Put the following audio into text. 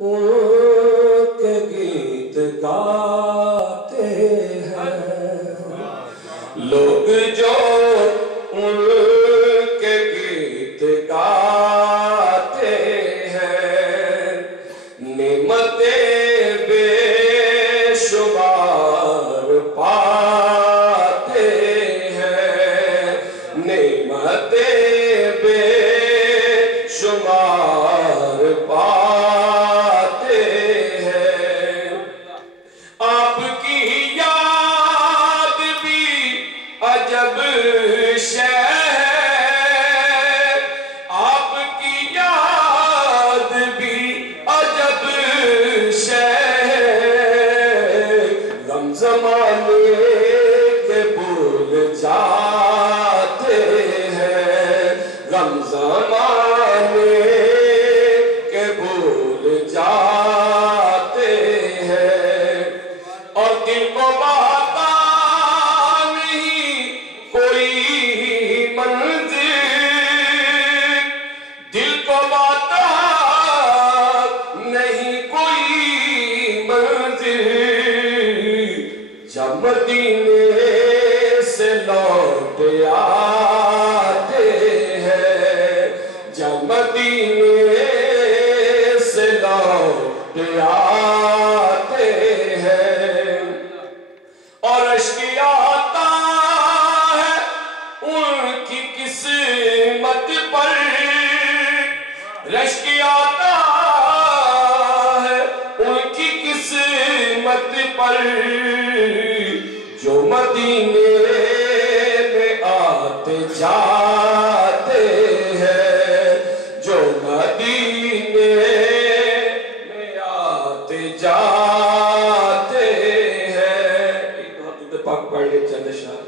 ان کے گیت گاتے ہیں لوگ جو ان کے گیت گاتے ہیں نعمتیں بے شمار پاتے ہیں نعمتیں بے شمار پاتے ہیں آپ کی یاد بھی عجب شے ہے آپ کی یاد بھی عجب شے ہے غم زمانے کے بھول جاتے ہیں غم زمانے کے بھول جاتے ہیں اور دل کو بہتا نہیں کوئی منزل دل کو بہتا نہیں کوئی منزل جب مدینے سے لوٹ آتے ہیں جب مدینے سے لوٹ آتے ہیں اور اشک آتا ہے ان کی قسمت پر اشک آتا ہے ان کی قسمت پر جو مدینے میں آتے جاتے ہیں جو مدینے میں آتے جاتے ہیں ایک بات پاک پڑھ لے چند شاہ